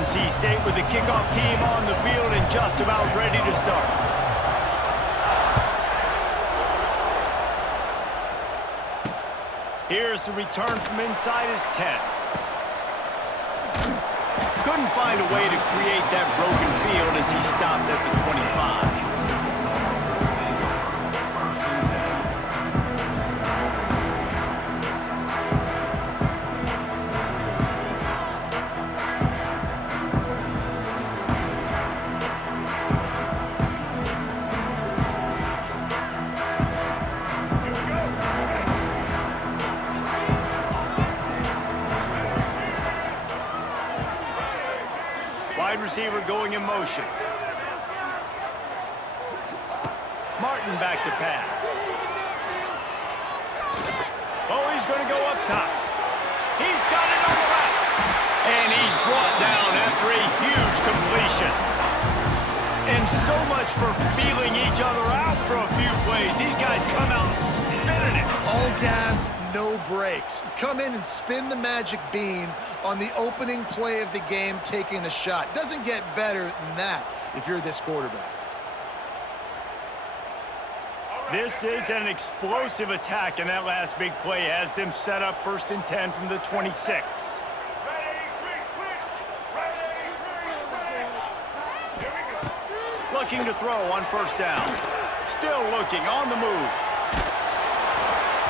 NC State with the kickoff team on the field and just about ready to start. Here's the return from inside his 10. Couldn't find a way to create that broken field as he stopped at the 25. Wide receiver going in motion. Martin back to pass. Oh, he's going to go up top. He's got it on the left. And he's brought down after a huge completion. And so much for feeling each other out for a few plays. These guys come out spinning it. All gas, no brakes. Come in and spin the magic bean on the opening play of the game, taking a shot. Doesn't get better than that if you're this quarterback. This is an explosive attack, and that last big play has them set up 1st and 10 from the 26. Looking to throw on 1st down. Still looking on the move.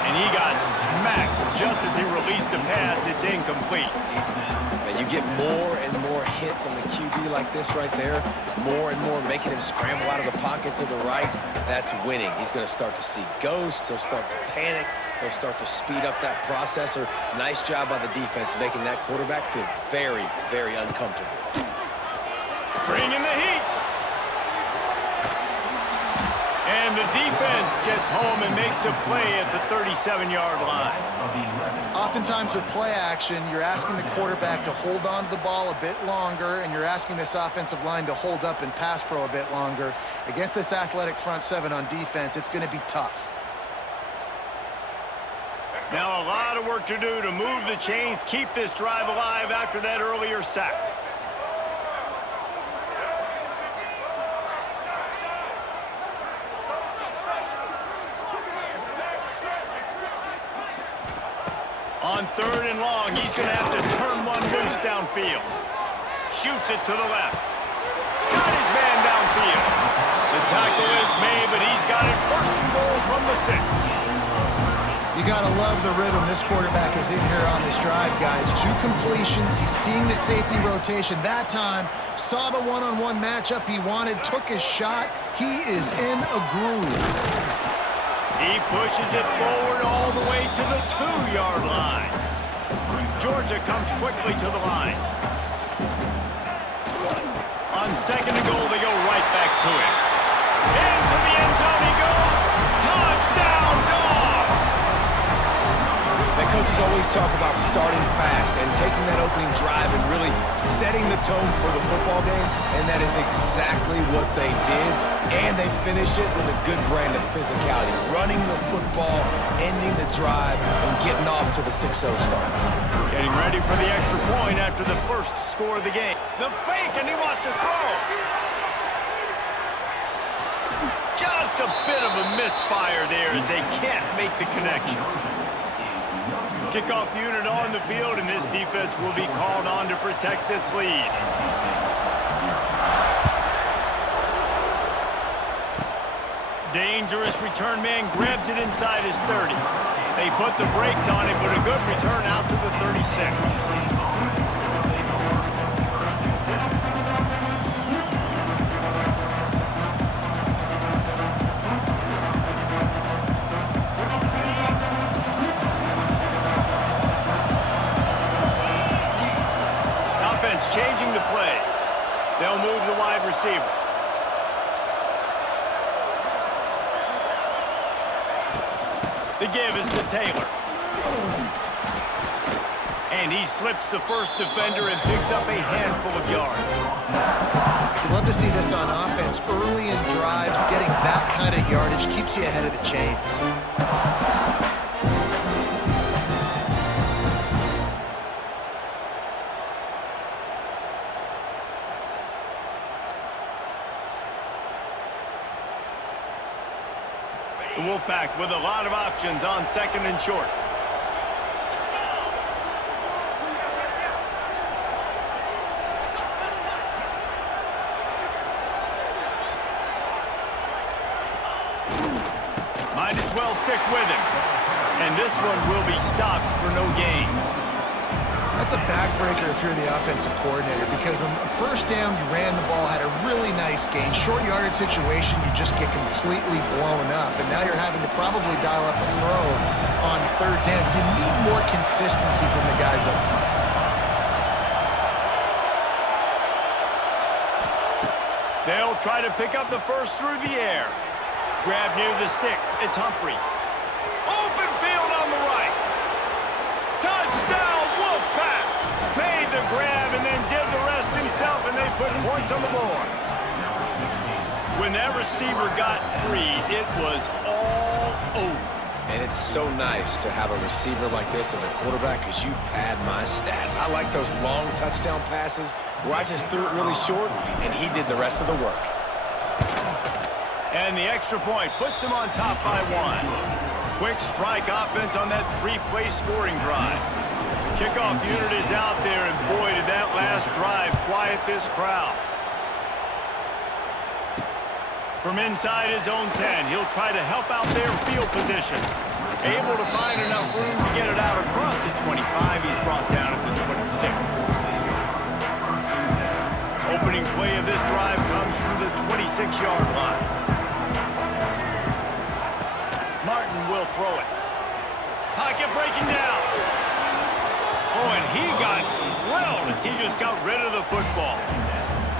And he got smacked just as he released the pass. It's incomplete. And you get more and more hits on the QB like this right there. More and more making him scramble out of the pocket to the right. That's winning. He's going to start to see ghosts. He'll start to panic. He'll start to speed up that processor. Nice job by the defense making that quarterback feel very, very uncomfortable. Bringing the heat. And the defense gets home and makes a play at the 37-yard line. Oftentimes with play action, you're asking the quarterback to hold on to the ball a bit longer, and you're asking this offensive line to hold up in pass pro a bit longer. Against this athletic front seven on defense, it's going to be tough. Now a lot of work to do to move the chains, keep this drive alive after that earlier sack. On 3rd and long, he's going to have to turn one loose downfield. Shoots it to the left. Got his man downfield. The tackle is made, but he's got it 1st and goal from the 6. You got to love the rhythm this quarterback is in here on this drive, guys. 2 completions. He's seeing the safety rotation. That time, saw the one-on-one matchup he wanted, took his shot. He is in a groove. He pushes it forward all the way to the 2-yard line. Georgia comes quickly to the line. On 2nd and goal, they go right back to him. Into the end zone he goes. Touchdown, Dogs! The coaches always talk about starting fast and taking that opening drive and really setting the tone for the football game, and that is exactly what they did. And they finish it with a good brand of physicality, running the football, ending the drive, and getting off to the 6-0 start. Getting ready for the extra point after the first score of the game. The fake, and he wants to throw. Just a bit of a misfire there as they can't make the connection. Kickoff unit on the field, and this defense will be called on to protect this lead. Dangerous return man grabs it inside his 30. They put the brakes on it, but a good return out to the 36. Changing the play. They'll move the wide receiver. The give is to Taylor. And he slips the first defender and picks up a handful of yards. You love to see this on offense. Early in drives, getting that kind of yardage keeps you ahead of the chains. The Wolfpack with a lot of options on second and short. Might as well stick with him. And this one will be stopped for no gain. That's a backbreaker if you're the offensive coordinator, because on the first down, you ran the ball, had a really nice gain. Short yardage situation, you just get completely blown up. And now you're having to probably dial up a throw on third down. You need more consistency from the guys up front. They'll try to pick up the first through the air. Grab near the sticks. It's Humphries. Open field on the right. Touchdown, Wolfpack! Made the grab and then did the rest himself, and they put points on the board. When that receiver got free, it was all over. And it's so nice to have a receiver like this as a quarterback because you pad my stats. I like those long touchdown passes where I just threw it really short, and he did the rest of the work. And the extra point puts them on top by 1. Quick strike offense on that 3-play scoring drive. The kickoff unit is out there, and boy, did that last drive quiet this crowd. From inside his own 10, he'll try to help out their field position. Able to find enough room to get it out across the 25. He's brought down at the 26. Opening play of this drive comes from the 26-yard line. Martin will throw it. Pocket breaking down. Oh, and he got drilled as he just got rid of the football.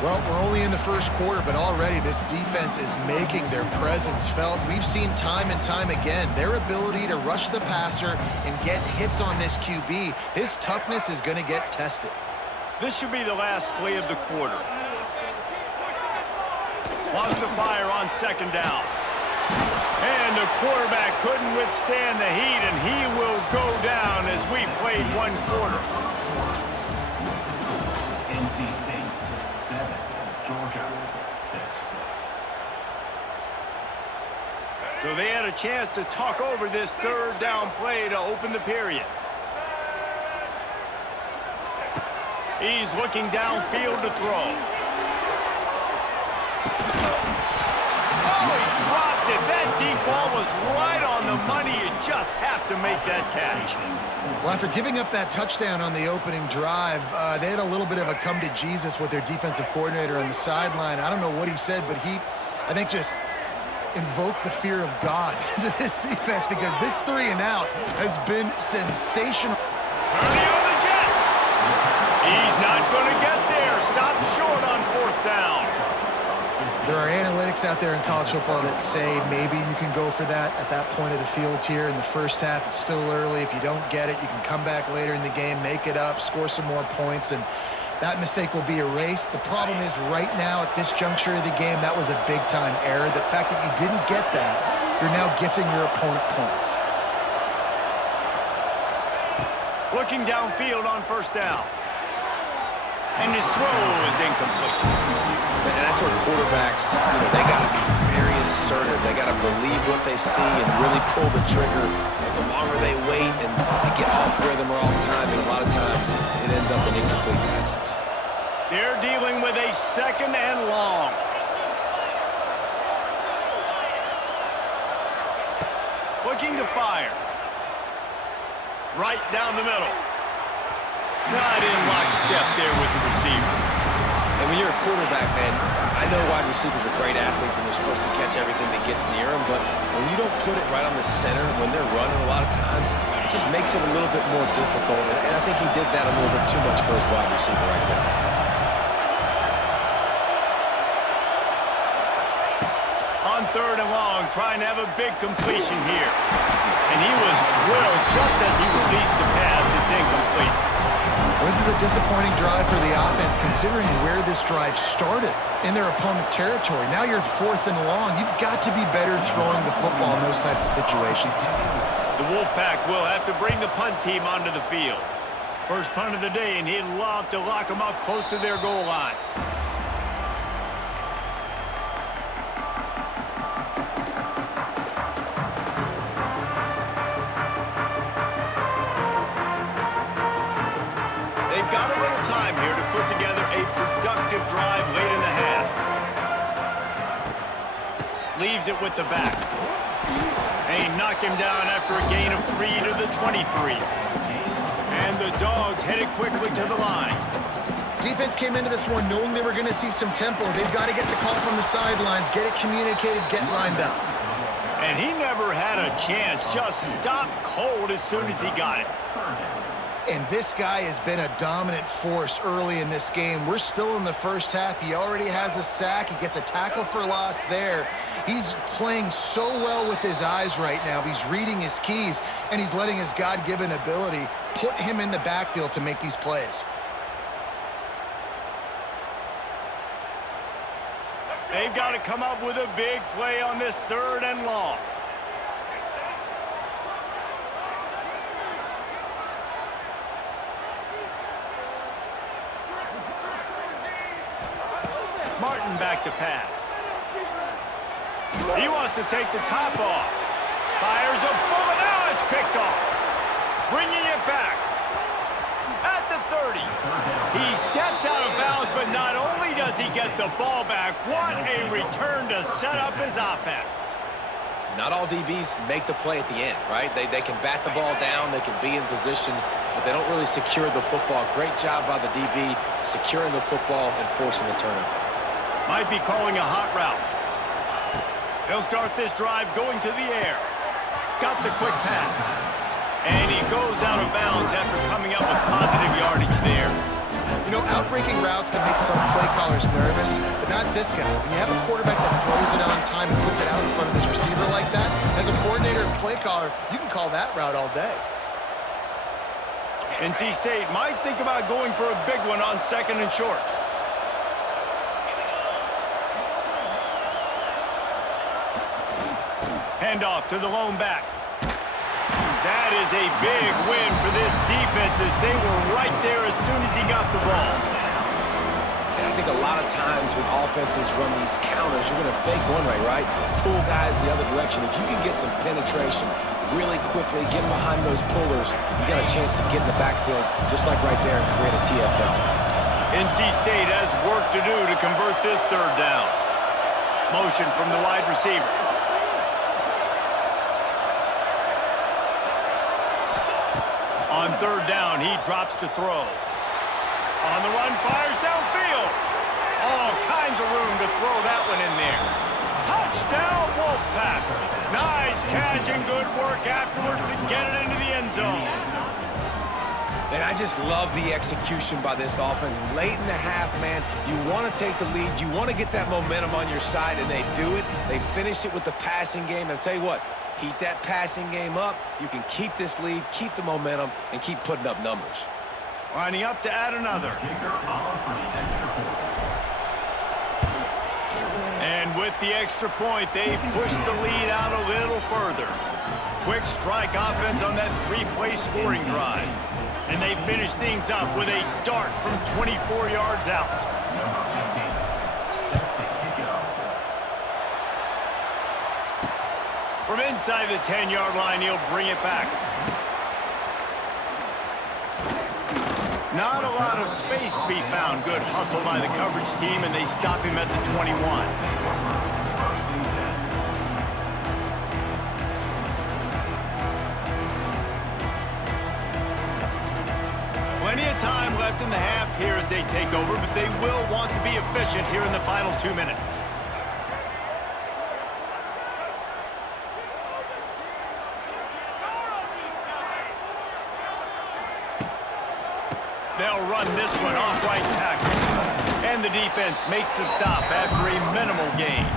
Well, we're only in the first quarter, but already this defense is making their presence felt. We've seen time and time again their ability to rush the passer and get hits on this QB. His toughness is going to get tested. This should be the last play of the quarter. Wants to fire on second down. And the quarterback couldn't withstand the heat, and he will go down as we played one quarter. NC State 7, Georgia 6. So they had a chance to talk over this third down play to open the period. He's looking downfield to throw. Oh, he dropped it. That deep ball was right on the money. You just have to make that catch. Well, after giving up that touchdown on the opening drive, they had a little bit of a come to Jesus with their defensive coordinator on the sideline. I don't know what he said, but he, I think, just invoked the fear of God into this defense, because this 3 and out has been sensational. Purdy on the Jets. He's not going to get there. Stop short on fourth down. There are analytics out there in college football that say maybe you can go for that at that point of the field here in the first half. It's still early. If you don't get it, you can come back later in the game, make it up, score some more points, and that mistake will be erased. The problem is right now at this juncture of the game, that was a big-time error. The fact that you didn't get that, you're now gifting your opponent points. Looking downfield on first down. And his throw is incomplete. And that's where quarterbacks, they got to be very assertive. They got to believe what they see and really pull the trigger. But the longer they wait and they get off rhythm or off timing, a lot of times it ends up in incomplete passes. They're dealing with a second and long. Looking to fire. Right down the middle. Not in lockstep there with the receiver. And when you're a quarterback, man, I know wide receivers are great athletes and they're supposed to catch everything that gets near them, but when you don't put it right on the center, when they're running a lot of times, it just makes it a little bit more difficult. And I think he did that a little bit too much for his wide receiver right there. On third and long, trying to have a big completion here. And he was drilled just as he released the pass. It's incomplete. This is a disappointing drive for the offense, considering where this drive started in their opponent territory. Now you're fourth and long. You've got to be better throwing the football in those types of situations. The Wolfpack will have to bring the punt team onto the field. First punt of the day, and he'd love to lock them up close to their goal line. leaves it with the back. They knock him down after a gain of 3 to the 23. And the Dogs headed quickly to the line. Defense came into this one knowing they were going to see some tempo. They've got to get the call from the sidelines, get it communicated, get lined up. And he never had a chance, just stopped cold as soon as he got it. And this guy has been a dominant force early in this game. We're still in the first half. He already has a sack. He gets a tackle for loss there. He's playing so well with his eyes right now. He's reading his keys, and he's letting his God-given ability put him in the backfield to make these plays. They've got to come up with a big play on this 3rd and long. Martin back to pass. He wants to take the top off. Fires a bullet. Now it's picked off. Bringing it back. At the 30. He steps out of bounds, but not only does he get the ball back, what a return to set up his offense. Not all DBs make the play at the end, right? They can bat the ball down, they can be in position, but they don't really secure the football. Great job by the DB securing the football and forcing the turnover. Might be calling a hot route. He'll start this drive going to the air. Got the quick pass. And he goes out of bounds after coming up with positive yardage there. You know, outbreaking routes can make some play callers nervous, but not this guy. When you have a quarterback that throws it on time and puts it out in front of his receiver like that, as a coordinator and play caller, you can call that route all day. NC State might think about going for a big one on 2nd and short. Handoff to the lone back. That is a big win for this defense as they were right there as soon as he got the ball. And I think a lot of times when offenses run these counters, you're going to fake one way, right? Pull guys the other direction. If you can get some penetration really quickly, get behind those pullers, you got a chance to get in the backfield just like right there and create a TFL. NC State has work to do to convert this 3rd down. Motion from the wide receiver. On 3rd down, he drops to throw. On the run, fires downfield. All kinds of room to throw that one in there. Touchdown, Wolfpack. Nice catch and good work afterwards to get it into the end zone. And I just love the execution by this offense. Late in the half, man, you want to take the lead. You want to get that momentum on your side, and they do it. They finish it with the passing game. And I'll tell you what, heat that passing game up. You can keep this lead, keep the momentum, and keep putting up numbers. Lining up to add another. And with the extra point, they push the lead out a little further. Quick strike offense on that 3-play scoring drive. And they finish things up with a dart from 24 yards out. From inside the 10-yard line, he'll bring it back. Not a lot of space to be found. Good hustle by the coverage team, and they stop him at the 21. Plenty of time left in the half here as they take over, but they will want to be efficient here in the final 2 minutes. They'll run this one off right tackle. And the defense makes the stop after a minimal gain.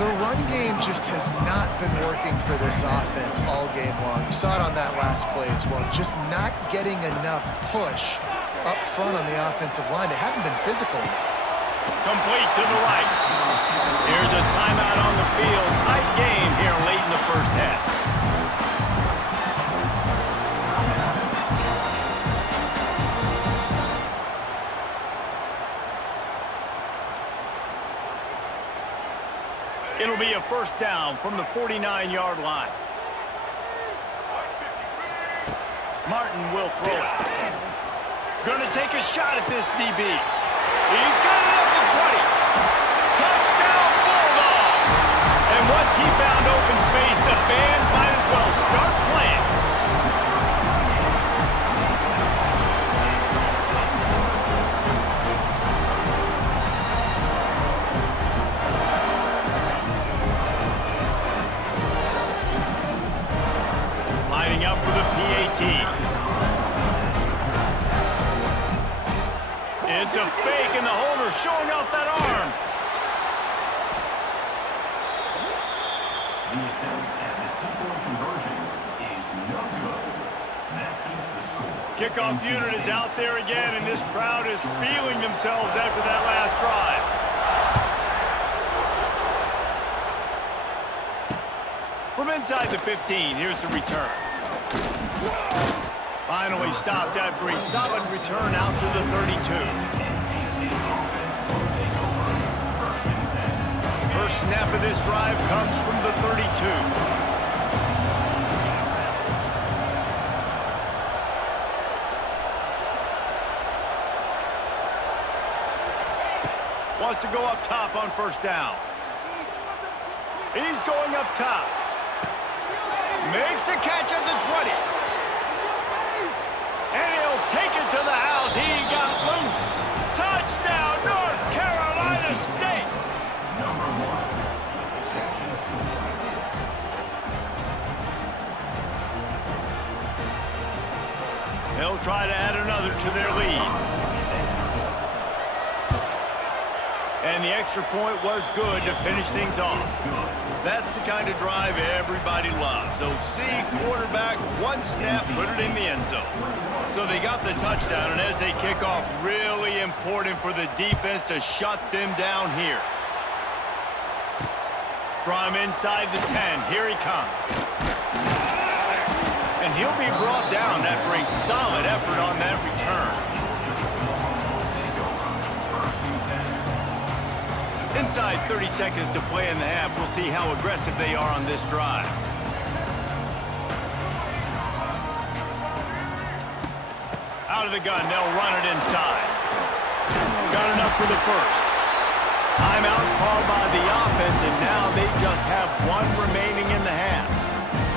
The run game just has not been working for this offense all game long. You saw it on that last play as well. Just not getting enough push up front on the offensive line. They haven't been physical. Complete to the right. Here's a timeout on the field. Tight game here late in the first half. It'll be a first down from the 49-yard line. Martin will throw it. Gonna take a shot at this DB. He's got it at the 20. Touchdown, Bulldogs! Kickoff unit is out there again, and this crowd is feeling themselves after that last drive. From inside the 15, here's the return. Finally stopped after a solid return out to the 32. First snap of this drive comes from the 32. Wants to go up top on first down. He's going up top. Makes a catch at the 20. And he'll take it to the house. He got loose. Touchdown, North Carolina State. They'll try to add another to their lead. And the extra point was good to finish things off. That's the kind of drive everybody loves. OC quarterback, one snap, put it in the end zone. So they got the touchdown, and as they kick off, really important for the defense to shut them down here. From inside the 10, here he comes. And he'll be brought down after a solid effort on that return. Inside 30 seconds to play in the half. We'll see how aggressive they are on this drive. Out of the gun, they'll run it inside. Got enough for the first. Timeout called by the offense, and now they just have one remaining in the half.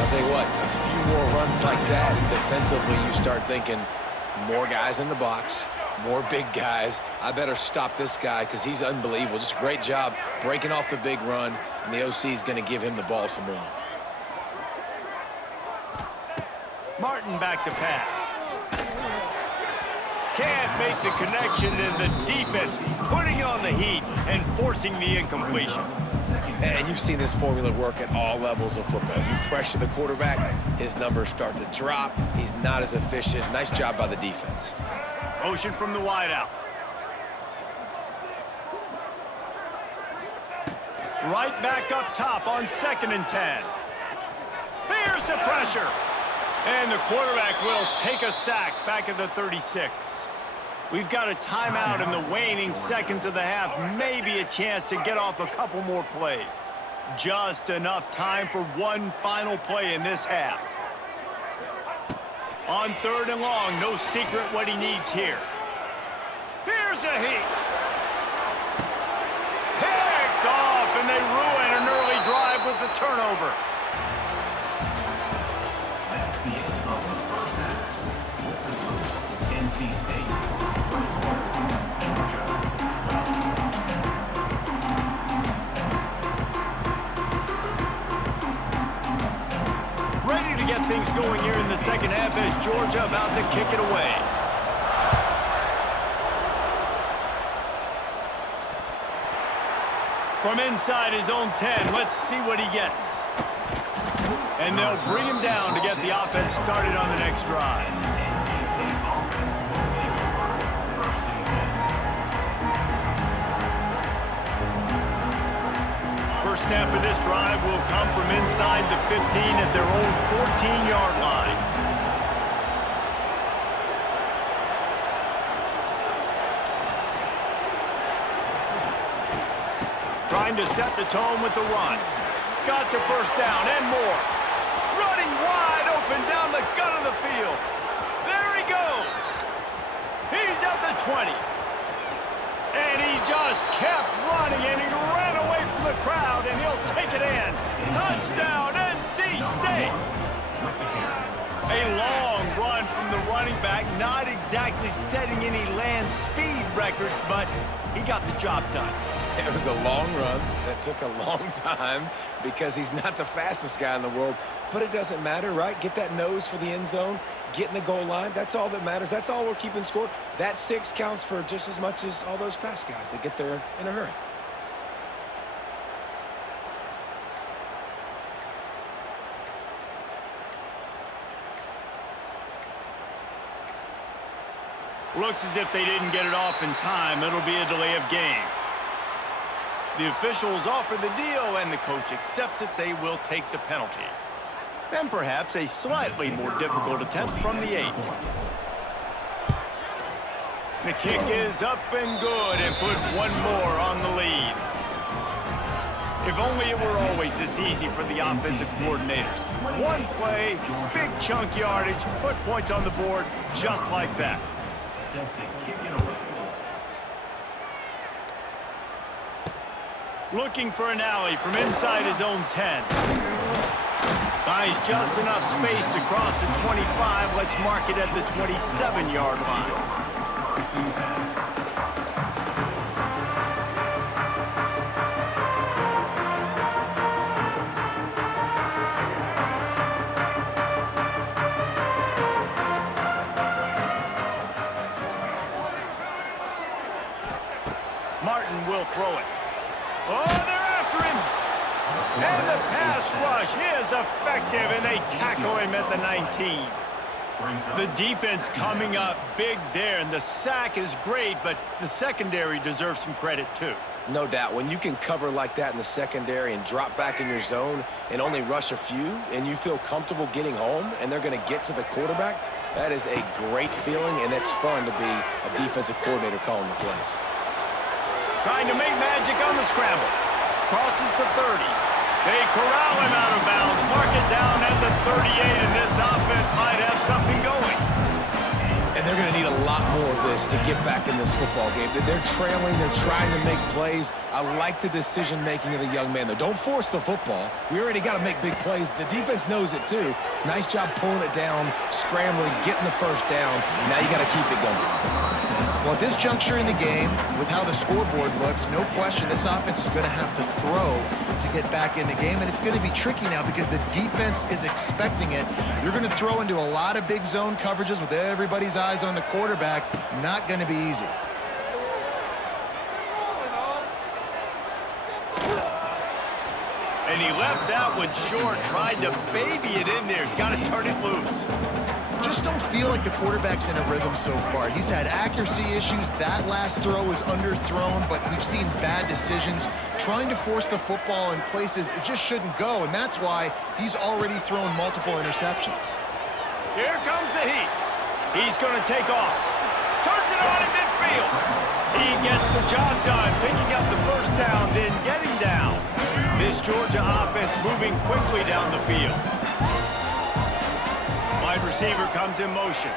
I'll tell you what, a few more runs like that, defensively you start thinking more guys in the box, more big guys. I better stop this guy because he's unbelievable. Just a great job breaking off the big run, and the OC is going to give him the ball some more. Martin back to pass. Can't make the connection, and the defense putting on the heat and forcing the incompletion. And you've seen this formula work at all levels of football. You pressure the quarterback, his numbers start to drop. He's not as efficient. Nice job by the defense. Motion from the wideout. Right back up top on 2nd and 10. Here's the pressure. And the quarterback will take a sack back at the 36. We've got a timeout in the waning seconds of the half. Maybe a chance to get off a couple more plays. Just enough time for one final play in this half. On 3rd and long, no secret what he needs here. Here's a heat. Picked off, and they ruin an early drive with the turnover. That's the end of the first half. With the score, NC State, 24, Georgia, 12. Ready to get things going here in the second half as Georgia about to kick it away. From inside his own 10, let's see what he gets. And they'll bring him down to get the offense started on the next drive. NC State offense will take over 1st and 10. First snap of this drive will come from inside the 15 at their own 14-yard line. Trying to set the tone with the run. Got the first down and more. Running wide open down the gut of the field. There he goes. He's at the 20. And he just kept running, and he ran away from the crowd, and he'll take it in. Touchdown, NC State. A long run from the running back, not exactly setting any land speed records, but he got the job done. It was a long run that took a long time because he's not the fastest guy in the world, but it doesn't matter, right? Get that nose for the end zone, get in the goal line. That's all that matters. That's all we're keeping score. That 6 counts for just as much as all those fast guys that get there in a hurry. Looks as if they didn't get it off in time. It'll be a delay of game. The officials offer the deal, and the coach accepts it. They will take the penalty. Then perhaps a slightly more difficult attempt from the 8. The kick is up and good, and put one more on the lead. If only it were always this easy for the offensive coordinators. One play, big chunk yardage, put points on the board just like that. Looking for an alley from inside his own 10. Buys just enough space to cross the 25. Let's mark it at the 27-yard line. Martin will throw it. Oh, they're after him. And the pass rush is effective, and they tackle him at the 19. The defense coming up big there, and the sack is great, but the secondary deserves some credit too. No doubt. When you can cover like that in the secondary and drop back in your zone and only rush a few, and you feel comfortable getting home, and they're going to get to the quarterback, that is a great feeling, and it's fun to be a defensive coordinator calling the plays. Trying to make magic on the scramble. Crosses the 30. They corral him out of bounds. Mark it down at the 38, and this offense might have something going. And they're going to need a lot more of this to get back in this football game. They're trailing. They're trying to make plays. I like the decision-making of the young man, though. Don't force the football. We already got to make big plays. The defense knows it, too. Nice job pulling it down, scrambling, getting the first down. Now you got to keep it going. Well, at this juncture in the game, with how the scoreboard looks, no question this offense is going to have to throw to get back in the game, and it's going to be tricky now because the defense is expecting it. You're going to throw into a lot of big zone coverages with everybody's eyes on the quarterback. Not going to be easy. And he left that one short, tried to baby it in there. He's got to turn it loose. Just don't feel like the quarterback's in a rhythm so far. He's had accuracy issues. That last throw was underthrown, but we've seen bad decisions. Trying to force the football in places it just shouldn't go, and that's why he's already thrown multiple interceptions. Here comes the heat. He's going to take off. Turns it on in midfield. He gets the job done, picking up the first down, then getting down. This Georgia offense moving quickly down the field. Wide receiver comes in motion.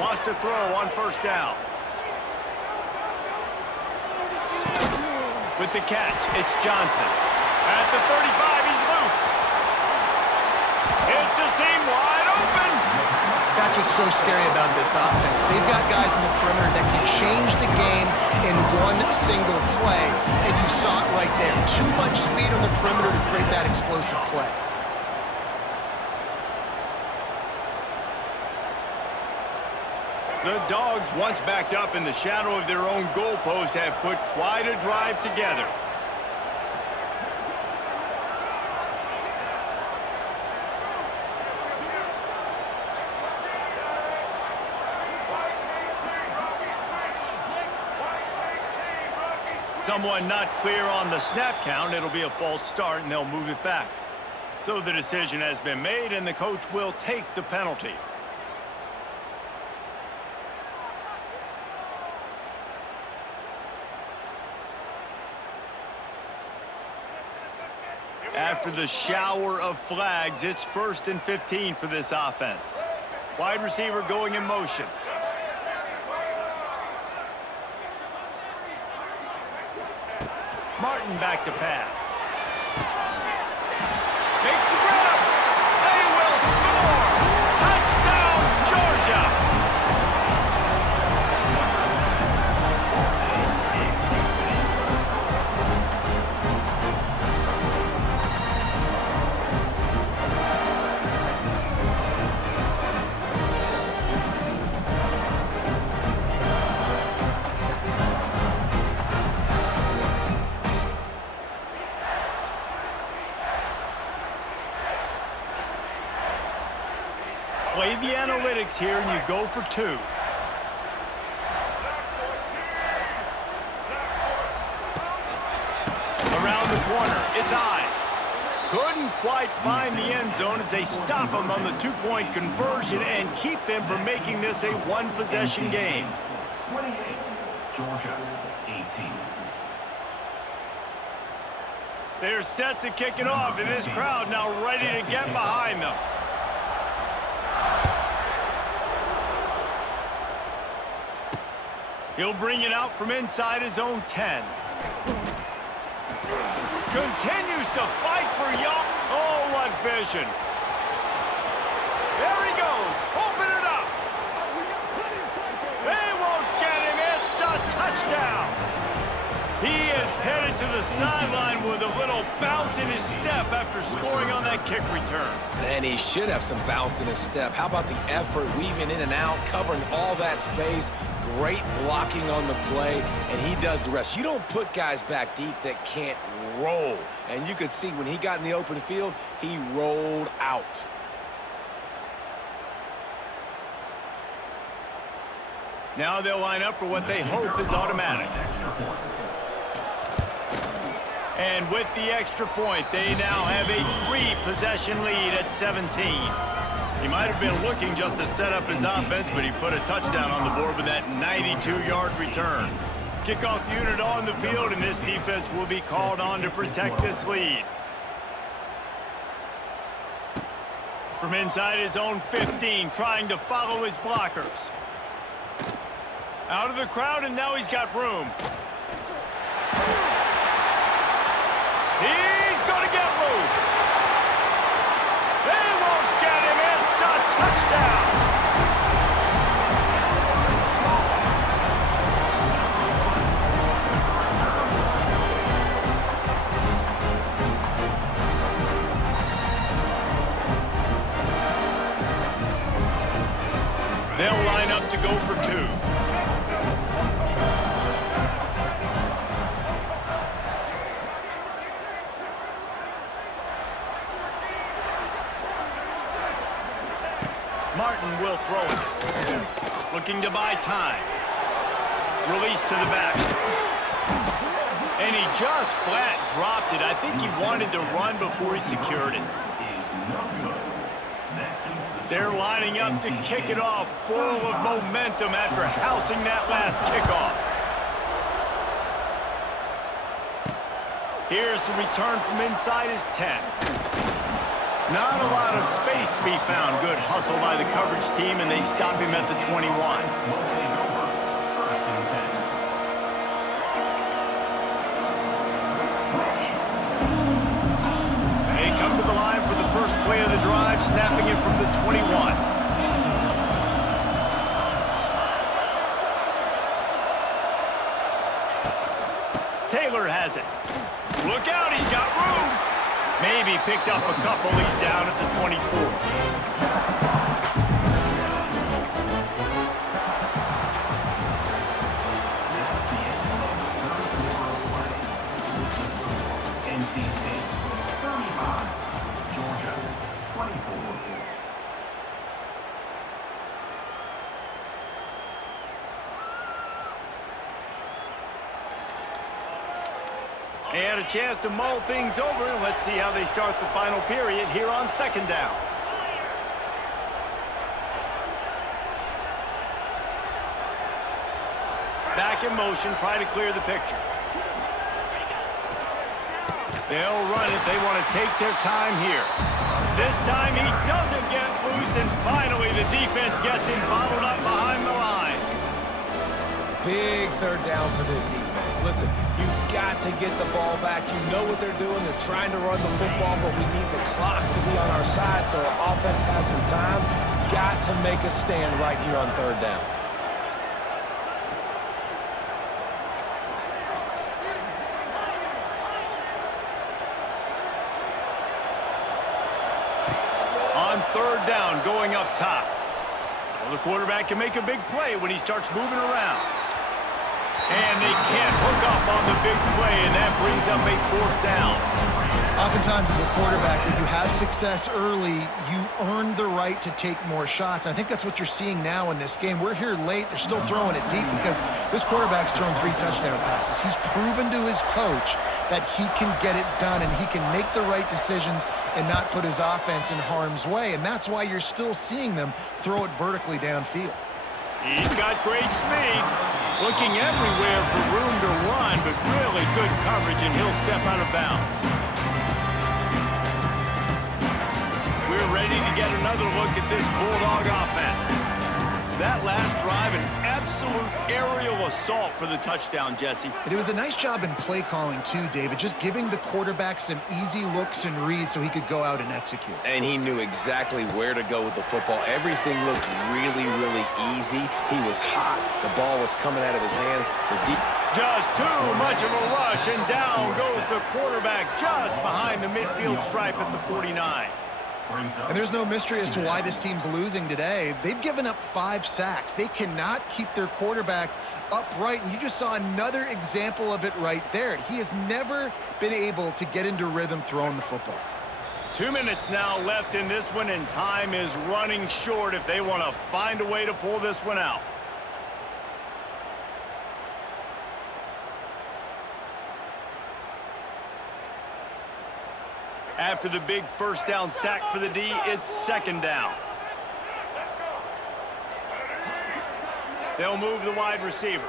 Lost a throw on first down. With the catch, it's Johnson. At the 35, he's loose. It's a seam wide open. That's what's so scary about this offense. They've got guys in the perimeter that can change the game in one single play, and you saw it right there. Too much speed on the perimeter to create that explosive play. The Dogs, once backed up in the shadow of their own goalpost, have put quite a drive together. Someone not clear on the snap count. It'll be a false start, and they'll move it back. So the decision has been made, and the coach will take the penalty. After the shower of flags, it's 1st and 15 for this offense. Wide receiver going in motion. Martin back to pass. Makes the grab. They will score. Touchdown, Georgia. mistakes here, and you go for 2. Around the corner, it's eyes. Couldn't quite find the end zone as they stop them on the 2-point conversion and keep them from making this a one-possession game. 28, Georgia 18. They're set to kick it off, and this crowd now ready to get behind them. He'll bring it out from inside his own 10. Continues to fight for Young. Oh, what vision. There he goes. Open it up. They won't get him. It's a touchdown. He is headed to the sideline with a little bounce in his step after scoring on that kick return. And he should have some bounce in his step. How about the effort, weaving in and out, covering all that space? Great blocking on the play, and he does the rest. You don't put guys back deep that can't roll. And you could see when he got in the open field, he rolled out. Now they'll line up for what they hope is automatic. And with the extra point, they now have a 3-possession lead at 17. He might have been looking just to set up his offense, but he put a touchdown on the board with that 92-yard return. Kickoff unit on the field, and this defense will be called on to protect this lead. From inside his own 15, trying to follow his blockers. Out of the crowd, and now he's got room. He's going to get loose. They won't get him. It's a touchdown. They'll line up to go for 2. Martin will throw it. Looking to buy time. Release to the back. And he just flat dropped it. I think he wanted to run before he secured it. They're lining up to kick it off, full of momentum after housing that last kickoff. Here's the return from inside his 10. Not a lot of space to be found. Good hustle by the coverage team, and they stop him at the 21. They come to the line for the first play of the drive, snapping it from the 21. Taylor has it. Look out, he's got room. Maybe picked up a couple. He's down at the 24. And a chance to mull things over, and let's see how they start the final period here on 2nd down. Back in motion, try to clear the picture. They'll run it. They want to take their time here. This time he doesn't get loose, and finally the defense gets him bottled up behind the line. Big 3rd down for this defense. Listen, you've got to get the ball back. You know what they're doing. They're trying to run the football, but we need the clock to be on our side so our offense has some time. Got to make a stand right here on 3rd down. On 3rd down, going up top. Well, the quarterback can make a big play when he starts moving around. And they can't hook up on the big play, and that brings up a 4th down. Oftentimes as a quarterback, when you have success early, you earn the right to take more shots. And I think that's what you're seeing now in this game. We're here late. They're still throwing it deep because this quarterback's thrown 3 touchdown passes. He's proven to his coach that he can get it done and he can make the right decisions and not put his offense in harm's way. And that's why you're still seeing them throw it vertically downfield. He's got great speed. Looking everywhere for room to run, but really good coverage, and he'll step out of bounds. We're ready to get another look at this Bulldog offense. That last drive, an absolute aerial assault for the touchdown, Jesse. And it was a nice job in play calling too, David, just giving the quarterback some easy looks and reads so he could go out and execute. And he knew exactly where to go with the football. Everything looked really, really easy. He was hot. The ball was coming out of his hands. Just too much of a rush, and down goes the quarterback just behind the midfield stripe at the 49. And there's no mystery as to why this team's losing today. They've given up 5 sacks. They cannot keep their quarterback upright, and you just saw another example of it right there. He has never been able to get into rhythm throwing the football. 2 minutes now left in this one, and time is running short if they want to find a way to pull this one out. After the big 1st down sack for the D, it's 2nd down. They'll move the wide receiver.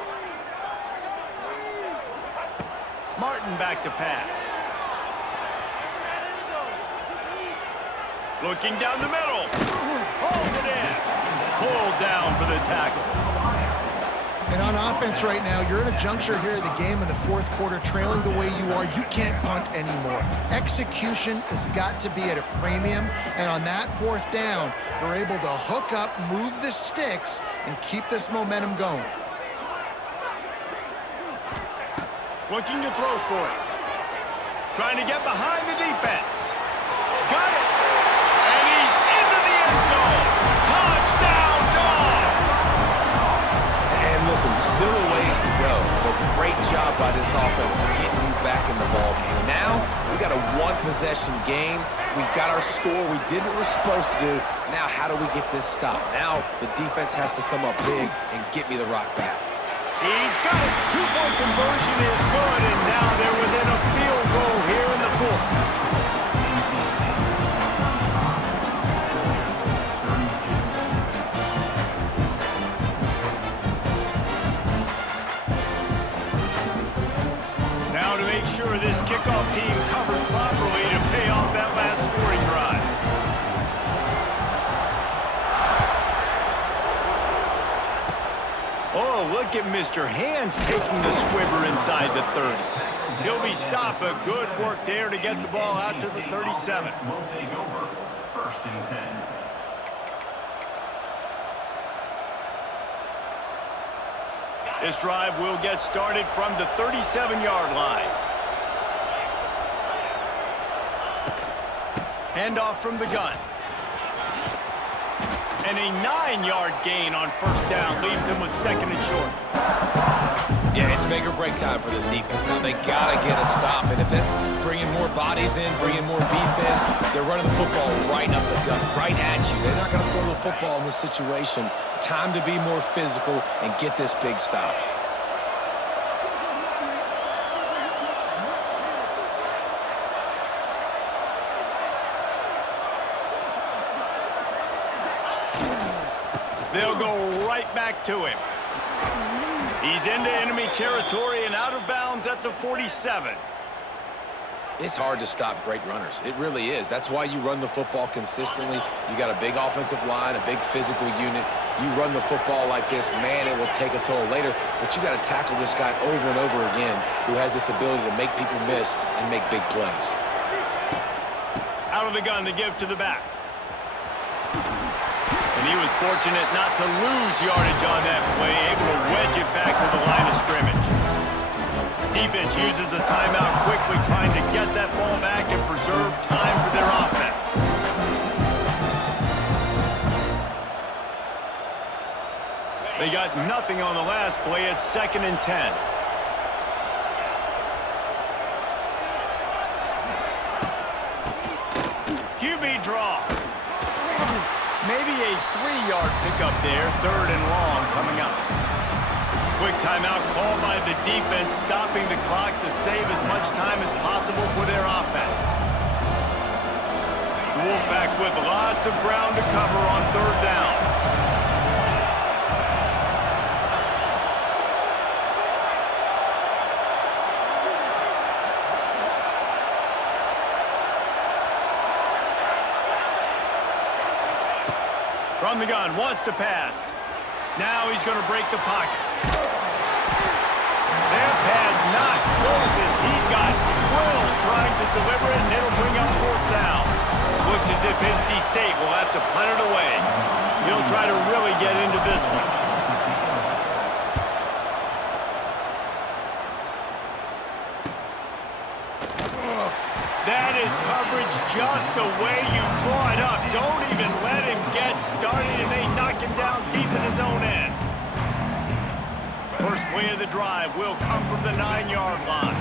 Martin back to pass. Looking down the middle. Holds it in. Pulled down for the tackle. And on offense right now, you're at a juncture here of the game in the 4th quarter, trailing the way you are. You can't punt anymore. Execution has got to be at a premium. And on that 4th down, they're able to hook up, move the sticks, and keep this momentum going. Looking to throw for it. Trying to get behind the defense. Got it. And he's into the end zone. Touchdown, Dogs! And listen, still a ways to go, but great job by this offense getting you back in the ball game. Now, we got a 1-possession game. We got our score. We did what we're supposed to do. Now, how do we get this stopped? Now, the defense has to come up big and get me the rock back. He's got it. 2-point conversion is good, and now they're within a field goal here in the 4th. Now to make sure this kickoff team covers properly to pay off that last scoring drive. Oh, look at Mr. Hands taking the squibber inside the 30. He'll be stopped, but good work there to get the ball out to the 37. Will take over. 1st and 10. This drive will get started from the 37-yard line. Handoff from the gun. And a 9-yard gain on 1st down leaves them with 2nd and short. Yeah, it's make or break time for this defense. Now they got to get a stop, and if that's bringing more bodies in, bringing more beef in, they're running the football right up the gut, right at you. They're not going to throw the football in this situation. Time to be more physical and get this big stop. They'll go right back to him. He's into enemy territory and out of bounds at the 47. It's hard to stop great runners. It really is. That's why you run the football consistently. You got a big offensive line, a big physical unit. You run the football like this, man, it will take a toll later. But you got to tackle this guy over and over again who has this ability to make people miss and make big plays. Out of the gun to give to the back. And he was fortunate not to lose yardage on that play, able to wedge it back to the line of scrimmage. Defense uses a timeout quickly, trying to get that ball back and preserve time for their offense. They got nothing on the last play. It's 2nd and 10. QB draw. Maybe a 3-yard pickup there, 3rd and long coming up. Quick timeout called by the defense, stopping the clock to save as much time as possible for their offense. Wolfpack with lots of ground to cover on 3rd down. From the gun, wants to pass. Now he's going to break the pocket. Their pass not closes. He got drilled trying to deliver it, and it'll bring up 4th down. Looks as if NC State will have to punt it away. He'll try to really get into this one. That is coverage just the way you draw it up. Don't even let him get started, and they knock him down deep in his own end. First play of the drive will come from the 9-yard line.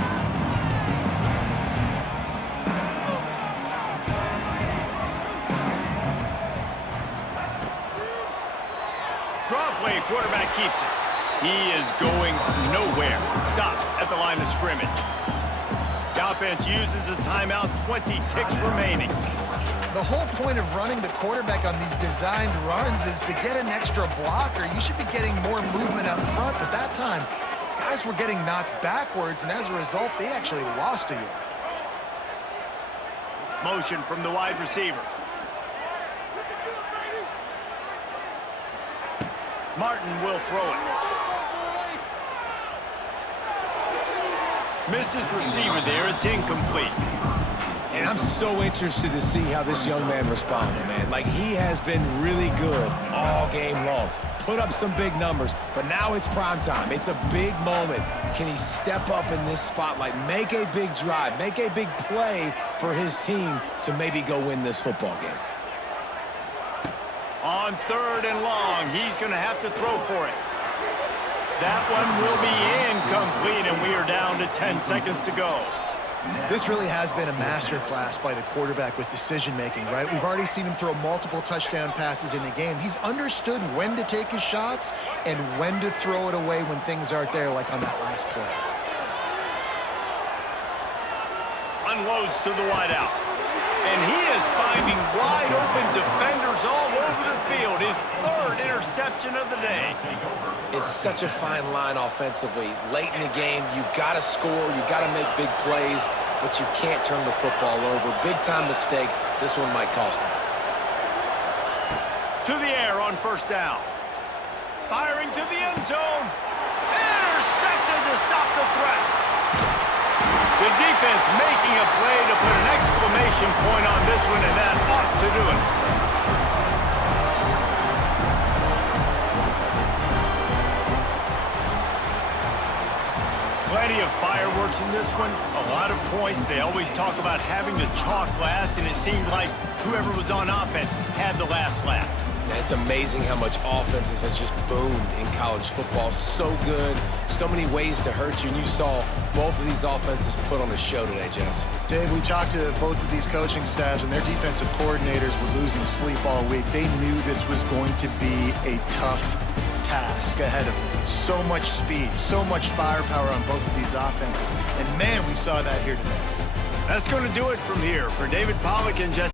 Draw play, quarterback keeps it. He is going nowhere. Stop at the line of scrimmage. The offense uses a timeout, 20 ticks remaining. The whole point of running the quarterback on these designed runs is to get an extra blocker. You should be getting more movement up front, but that time, guys were getting knocked backwards, and as a result, they actually lost a yard. Motion from the wide receiver. Martin will throw it. Missed his receiver there. It's incomplete. And I'm so interested to see how this young man responds, man. Like, he has been really good all game long. Put up some big numbers, but now it's prime time. It's a big moment. Can he step up in this spotlight, make a big drive, make a big play for his team to maybe go win this football game? On 3rd and long, he's going to have to throw for it. That one will be incomplete, and we are down to 10 seconds to go. This really has been a masterclass by the quarterback with decision-making, right? We've already seen him throw multiple touchdown passes in the game. He's understood when to take his shots and when to throw it away when things aren't there, like on that last play. Unloads to the wideout. And he is finding wide-open defenders all over the field. His 3rd interception of the day. It's such a fine line offensively. Late in the game, you got to score, you got to make big plays, but you can't turn the football over. Big-time mistake. This one might cost him. To the air on 1st down. Firing to the end zone. Intercepted to stop the threat. The defense making a play to put an exclamation point on this one, and that ought to do it. Plenty of fireworks in this one, a lot of points. They always talk about having the chalk last, and it seemed like whoever was on offense had the last laugh. It's amazing how much offense has just boomed in college football. So good, so many ways to hurt you, and you saw both of these offenses put on a show today, Jess. Dave, we talked to both of these coaching staffs, and their defensive coordinators were losing sleep all week. They knew this was going to be a tough task ahead of them. So much speed, so much firepower on both of these offenses. And, man, we saw that here today. That's going to do it from here. For David Pollack and Jesse